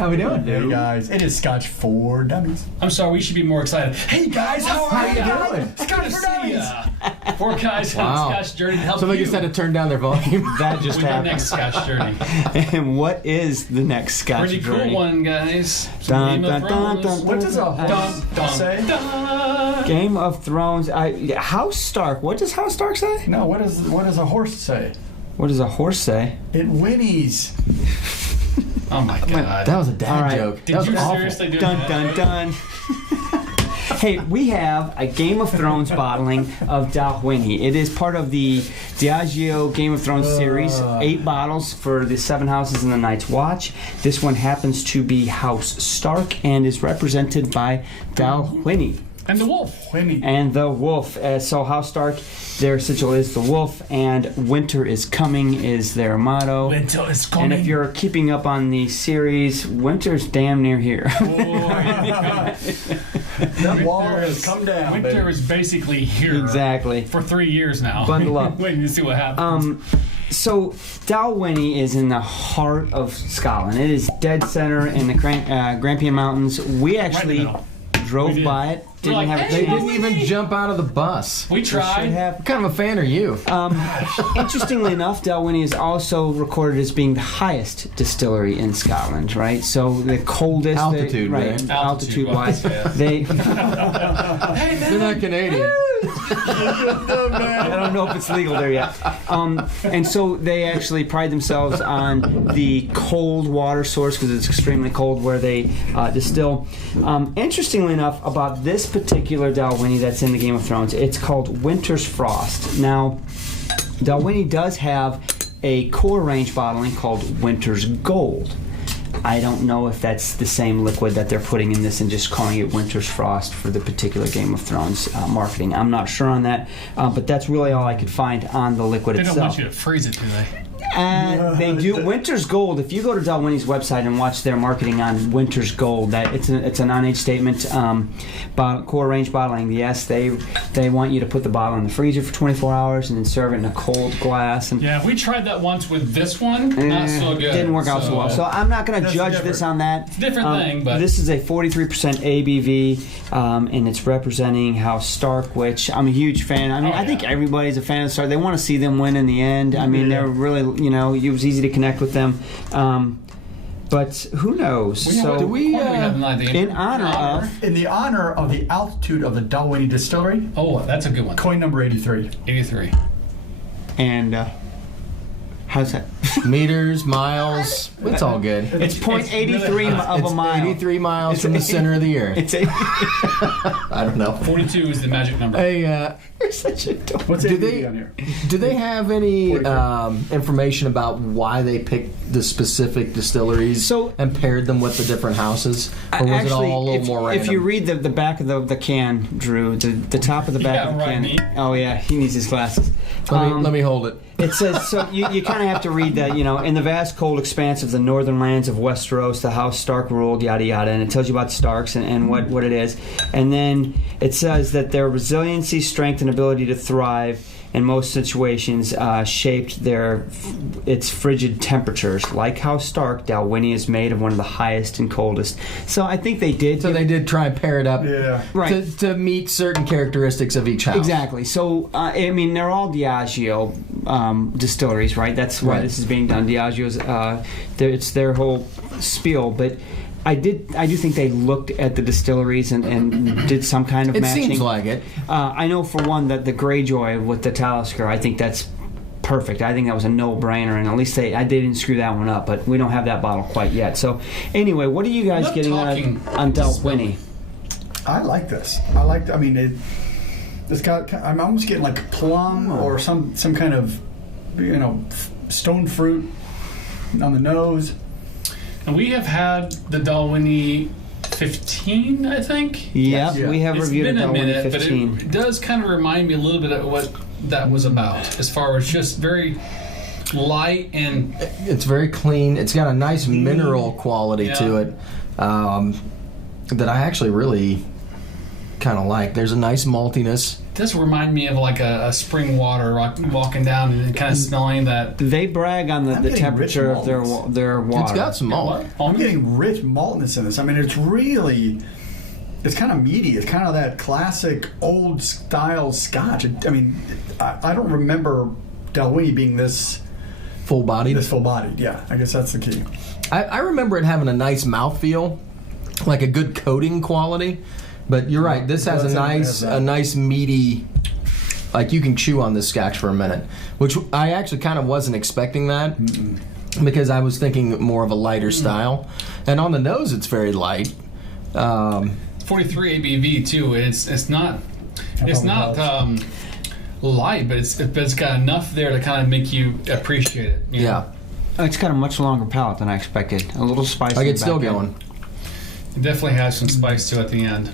How we doing, Hey dude? guys, it is Scotch for Dummies. I'm sorry, we should be more excited. Hey guys, how are you? doing? Scotch for Dummies. Four guys on Wow. Scotch Journey to help Somebody you just had to turn down their volume. That just with our happened. next Scotch Journey. And what is the next Scotch Pretty journey? cool one, guys. Dun, Some Game of dun, dun, Thrones. dun, What does a horse Dun, say? dun. Game of Thrones. House Stark. What does House Stark say? No, what does a horse say? What does a horse say? It whinnies. Oh my god. That was a dad All right. joke. Did That was you awful. seriously do Dun that? dun dun. Hey, we have a Game of Thrones bottling of Dalwhinnie. It is part of the Diageo Game of Thrones series. 8 bottles for the 7 houses in the Night's Watch. This one happens to be House Stark and is represented by Dalwhinnie. And the wolf. Whinny. And the wolf. So House Stark, their sigil is the wolf, and winter is coming is their motto. Winter is And coming. if you're keeping up on the series, winter's damn near here. That wall has come down, Winter baby. is basically here. Exactly. For 3 years now. Bundle up. Waiting to see what happens. So Dalwhinnie is in the heart of Scotland. It is dead center in the Grampian Mountains. We actually middle. drove We did. by it. We're like, have a hey, They chance. didn't even jump out of the bus. We Should tried. have. What kind of a fan are you? Interestingly enough, Dalwhinnie is also recorded as being the highest distillery in Scotland, right? So the coldest Altitude, right? right? Altitude-wise, Altitude-wise, they. Hey, They're not Canadian. I don't know if it's legal there yet. And so they actually pride themselves on the cold water source because it's extremely cold where they distill. Interestingly enough, about this particular Dalwhinnie that's in the Game of Thrones, it's called Winter's Frost. Now, Dalwhinnie does have a core range bottling called Winter's Gold. I don't know if that's the same liquid that they're putting in this and just calling it Winter's Frost for the particular Game of Thrones marketing. I'm not sure on that, but that's really all I could find on the liquid They don't itself. want you to freeze it, do they? They do. Winter's Gold. If you go to Dalwhinnie's website and watch their marketing on Winter's Gold, that it's a non-age statement. Core range bottling. Yes, they want you to put the bottle in the freezer for 24 hours and then serve it in a cold glass. And Yeah, we tried that once with this one. Not so good. didn't work out so well. So I'm not going to That's judge different. this on that. Different thing, but- this is a 43% ABV, and it's representing House Stark, which I'm a huge fan. I mean, Oh, I think yeah. everybody's a fan of Stark. They want to see them win in the end. I mean, they're really, it was easy to connect with them. But who knows? Do we have an idea? in honor of In the honor of the altitude of the Dalwhinnie Distillery, Oh, that's a good one. coin number 83. 83. and how's that? Meters, miles, it's all good. It's .83 of It's a mile. 83 miles It's from the a- center of the earth. It's a. I don't know. 42 is the magic number. Hey, You're such a dork. What's Do ABV they- on here? do they have any information about why they picked the specific distilleries So- and paired them with the different houses? Or was it all a little more random? if you read the back of the can, Drew, the top of the back Yeah, of the right, can. me. Oh yeah, he needs his glasses. let me hold it. It says so. You kind of have to read that. In the vast cold expanse of the northern lands of Westeros, the House Stark ruled, yada yada, and it tells you about the Starks and what it is, and then it says that their resiliency, strength, and ability to thrive in most situations shaped its frigid temperatures. Like House Stark, Dalwhinnie is made of one of the highest and coldest. So I think they did. So they did try and pair it up Yeah. Right. to meet certain characteristics of each house. Exactly. So, I mean, they're all Diageo distilleries, right? That's why Right. this is being done. Diageo's, it's their whole spiel. But I do think they looked at the distilleries and did some kind of It matching. seems like it. I know for one that the Greyjoy with the Talisker, I think that's perfect. I think that was a no-brainer, and at least they didn't screw that one up. But we don't have that bottle quite yet. So, anyway, what are you guys Enough getting talking. on Dalwhinnie? I like this. I mean, it's got. I'm almost getting like plum or some kind of, stone fruit on the nose. And we have had the Dalwhinnie 15, I think. Yep, Yeah. we have It's reviewed been a Dalwhinnie minute, but 15. it does kind of remind me a little bit of what that was about, as far as just very light and It's very clean. It's got a nice mineral quality to Yeah. it that I actually really kind of like. There's a nice maltiness. does remind me of like a spring water, walking down and kind of smelling that. They brag on I'm the getting temperature rich of their water. It's got some malt. I'm getting rich maltness in this. I mean, it's kind of meaty. It's kind of that classic old style Scotch. I don't remember Dalwhinnie being this Full bodied. full bodied. Yeah, I guess that's the key. I remember it having a nice mouthfeel, like a good coating quality. But you're right. This has a nice meaty, like you can chew on this Scotch for a minute, which I actually kind of wasn't expecting that because I was thinking more of a lighter style. And on the nose, it's very light. 43 ABV too. It's not light, but it's got enough there to kind of make you appreciate it. You know? Yeah, It's got a much longer palate than I expected. A little spicy. like it's back still end. going. It definitely has some spice to it at the end.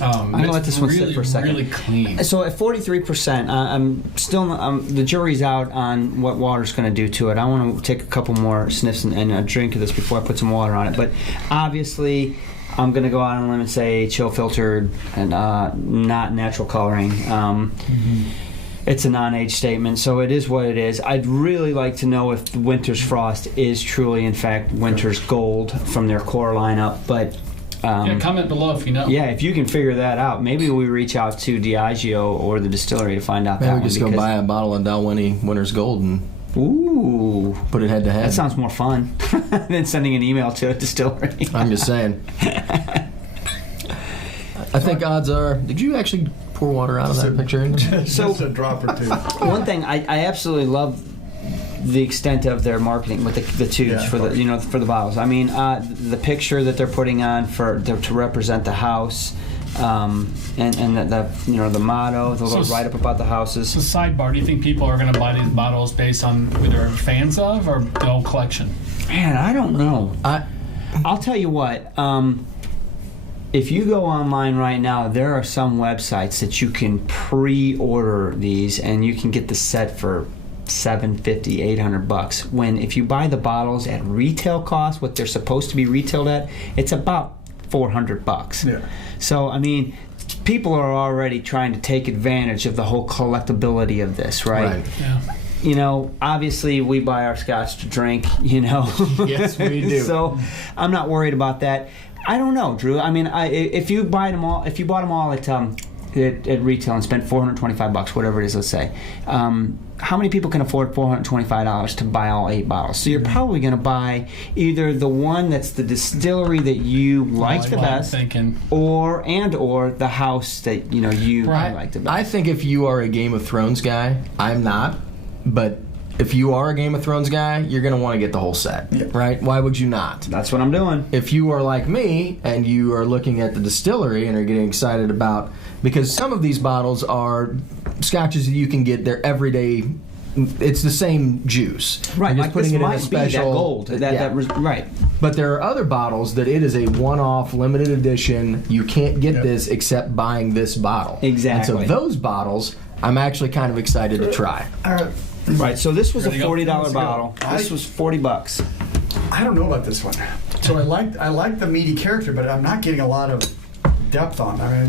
I'm gonna let this one sit really, for a second. Really clean. So at 43%, I'm still the jury's out on what water's going to do to it. I want to take a couple more sniffs and a drink of this before I put some water on it. But obviously, I'm going to go out on a limb and say chill filtered and not natural coloring. It's a non-age statement, so it is what it is. I'd really like to know if the Winter's Frost is truly, in fact, Winter's Gold from their core lineup, but. Comment below if you know. Yeah, if you can figure that out, maybe we reach out to Diageo or the distillery to find out Maybe that we one. just go buy a bottle of Dalwhinnie Winter's Gold and Ooh, put it head to head. that sounds more fun than sending an email to a distillery. I'm just saying. I think odds are. Did you actually pour water out of that picture? Just a drop or two. One thing I absolutely love the extent of their marketing with the tubes Yeah, for the for the bottles. I mean, the picture that they're putting on to represent the house, and the motto, the little write up about the houses. So sidebar, do you think people are going to buy these bottles based on who they're fans of or the whole collection? Man, I don't know. I'll tell you what. If you go online right now, there are some websites that you can pre-order these, and you can get the set for $750, $800. When if you buy the bottles at retail cost, what they're supposed to be retailed at, it's about $400. Yeah. So I mean, people are already trying to take advantage of the whole collectability of this, right? Yeah. You know, obviously we buy our Scotch to drink, you know. Yes, we do. So I'm not worried about that. I don't know, Drew. I mean, if you bought them all at retail and spent $425, whatever it is, let's say, how many people can afford $425 to buy all 8 bottles? So you're probably going to buy either the one that's the distillery that you like the best, Thinking. or the house that you like the best. I think if you are a Game of Thrones guy, I'm not, but if you are a Game of Thrones guy, you're going to want to get the whole set, right? Why would you not? That's what I'm doing. If you are like me and you are looking at the distillery and are getting excited about, because some of these bottles are scotches that you can get their everyday. It's the same juice. Right, You're like this in might a special be that gold. Right. But there are other bottles that it is a one-off, limited edition. You can't get this except buying this bottle. Exactly. And so those bottles, I'm actually kind of excited to try. Right. So this was a Ready to go? $40 Let's go. bottle. This was $40. I don't know about this one. So I like the meaty character, but I'm not getting a lot of depth on. I mean,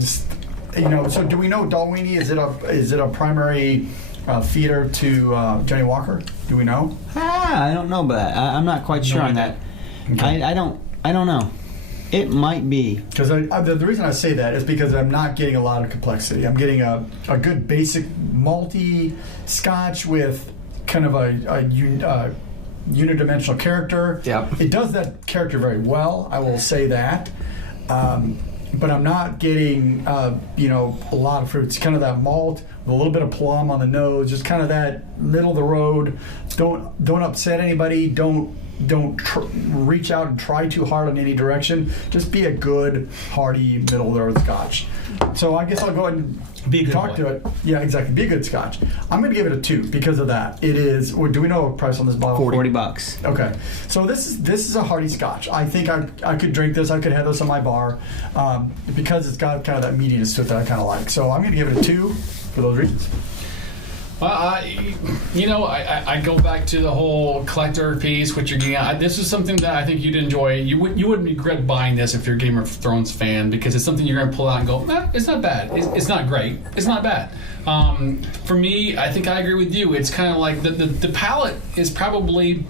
So do we know Dalwhinnie? Is it a primary feeder to Johnny Walker? Do we know? I don't know about that. I'm not quite sure on that. Okay. I don't know. It might be. Because the reason I say that is because I'm not getting a lot of complexity. I'm getting a good basic malty Scotch with kind of a unidimensional character. Yep. It does that character very well, I will say that. But I'm not getting a lot of fruit. It's kind of that malt with a little bit of plum on the nose, just kind of that middle of the road. Don't upset anybody. Don't reach out and try too hard in any direction. Just be a good, hearty, middle of the road Scotch. So I guess I'll go ahead and talk to it. Yeah, exactly. Be a good Scotch. I'm going to give it a 2 because of that. It is. Do we know a price on this bottle? $40. Okay, so this is a hearty Scotch. I think I could drink this. I could have this on my bar because it's got kind of that meatiness to it that I kind of like. So I'm going to give it a 2 for those reasons. Well, I go back to the whole collector piece, what you're getting at. This is something that I think you'd enjoy. You wouldn't regret buying this if you're a Game of Thrones fan, because it's something you're going to pull out and go, it's not bad. It's not great. It's not bad. For me, I think I agree with you. It's kind of like the palette is probably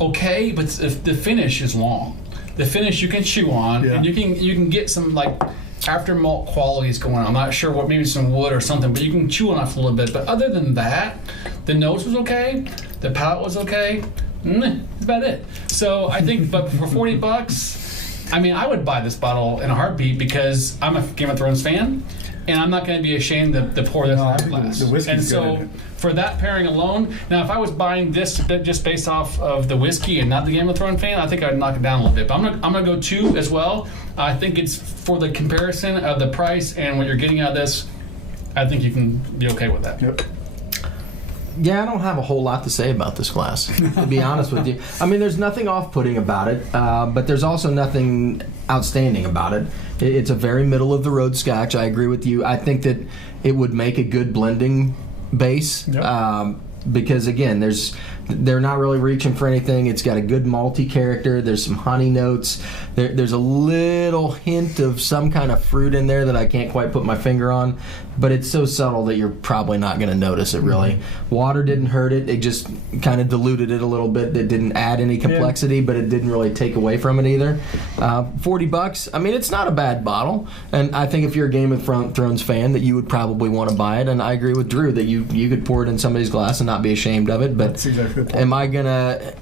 okay, but the finish is long. The finish you can chew on, and you can get some like after malt qualities going on. I'm not sure what, maybe some wood or something, but you can chew on it a little bit. But other than that, the nose was okay, the palate was okay. That's about it. So I think, but for $40, I mean, I would buy this bottle in a heartbeat because I'm a Game of Thrones fan, and I'm not going to be ashamed to pour this in a glass. The whiskey's and so good. for that pairing alone, now if I was buying this just based off of the whiskey and not the Game of Thrones fan, I think I'd knock it down a little bit. But I'm gonna go 2 as well. I think it's for the comparison of the price and what you're getting out of this. I think you can be okay with that. Yep. Yeah, I don't have a whole lot to say about this glass, to be honest with you. I mean, there's nothing off-putting about it, but there's also nothing outstanding about it. It's a very middle-of-the-road Scotch. I agree with you. I think that it would make a good blending base. Yep. Because again, they're not really reaching for anything. It's got a good malty character. There's some honey notes. There's a little hint of some kind of fruit in there that I can't quite put my finger on, but it's so subtle that you're probably not going to notice it really. Mm-hmm. Water didn't hurt it. It just kind of diluted it a little bit. It didn't add any complexity, but it didn't really take away from it either. $40. I mean, it's not a bad bottle, and I think if you're a Game of Thrones fan, that you would probably want to buy it. And I agree with Drew that you could pour it in somebody's glass and not be ashamed of it. But That's exactly the point. am I gonna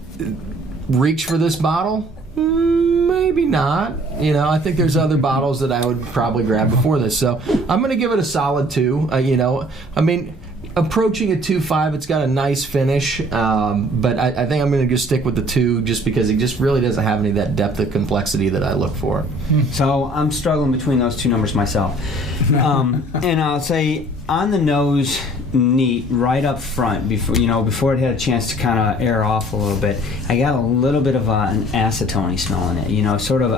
reach for this bottle? Maybe not. I think there's other bottles that I would probably grab before this. So I'm gonna give it a solid 2. I mean, approaching a 2.5. It's got a nice finish, but I think I'm gonna just stick with the 2 just because it just really doesn't have any of that depth of complexity that I look for. So I'm struggling between those 2 numbers myself. And I'll say on the nose, neat, right up front, before it had a chance to kind of air off a little bit, I got a little bit of an acetone smell in it. Sort of,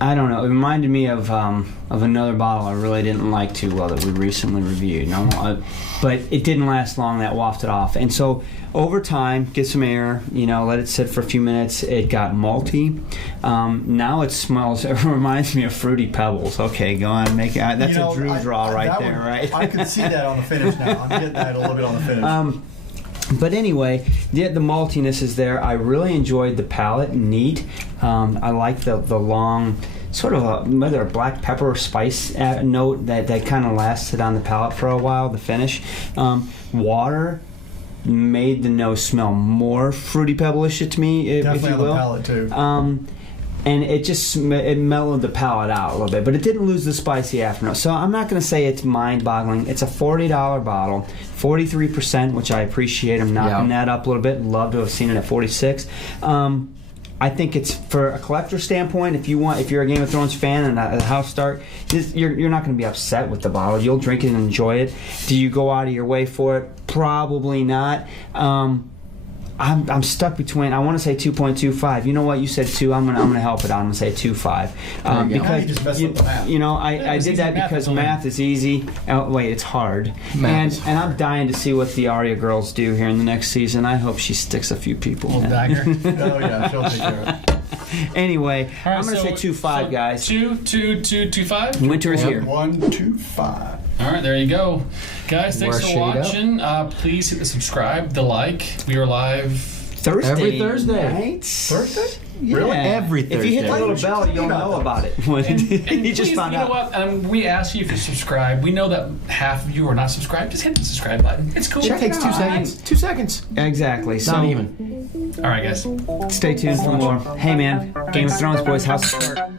I don't know. It reminded me of another bottle I really didn't like too well that we recently reviewed. But it didn't last long. That wafted off, and so over time, get some air. Let it sit for a few minutes. It got malty. Now it smells. It reminds me of Fruity Pebbles. Okay, go on, make it. That's a Drew draw right there, right? I could see that on the finish now. I'm getting that a little bit on the finish. But anyway, the maltiness is there. I really enjoyed the palate. Neat. I like the long, sort of whether a black pepper or spice note that kind of lasted on the palate for a while. The finish, water made the nose smell more Fruity Pebble-ish to me, Definitely if you will. on the palate too. And it mellowed the palate out a little bit, but it didn't lose the spicy afternote. So I'm not going to say it's mind-boggling. It's a $40 bottle, 43%, which I appreciate. I'm knocking that up a little bit. Love to have seen it at 46. I think it's, for a collector standpoint, if you're a Game of Thrones fan and a house start, you're not going to be upset with the bottle. You'll drink it and enjoy it. Do you go out of your way for it? Probably not. I'm stuck between. I want to say 2.25. You know what? You said 2. I'm gonna help it out. I'm gonna say 2.5. Now you just messed up the math. I did that because math is easy. Oh, wait, it's hard. And I'm dying to see what the Arya girls do here in the next season. I hope she sticks a few people. Little in. dagger. Oh yeah, she'll take care of it. Anyway, All right, I'm gonna say 2.5, guys. 2.5. Winter is here. 1, 2, 5. All right, there you go, guys. Thanks Wear for shade up. watching. Please hit the subscribe, the like. We are live. Thursday. Every Thursday. Nights? Thursday? Yeah. Really? Every If you hit the Thursday. little bell, you'll know about it. And you please, just found you out. know what? We ask you if you subscribe. We know that half of you are not subscribed. Just hit the subscribe button. It's cool. It takes 2 out. seconds. 2 seconds. Exactly. So Not even. All right, guys. stay tuned for more. Hey man, Game of Thrones boys, how's it start?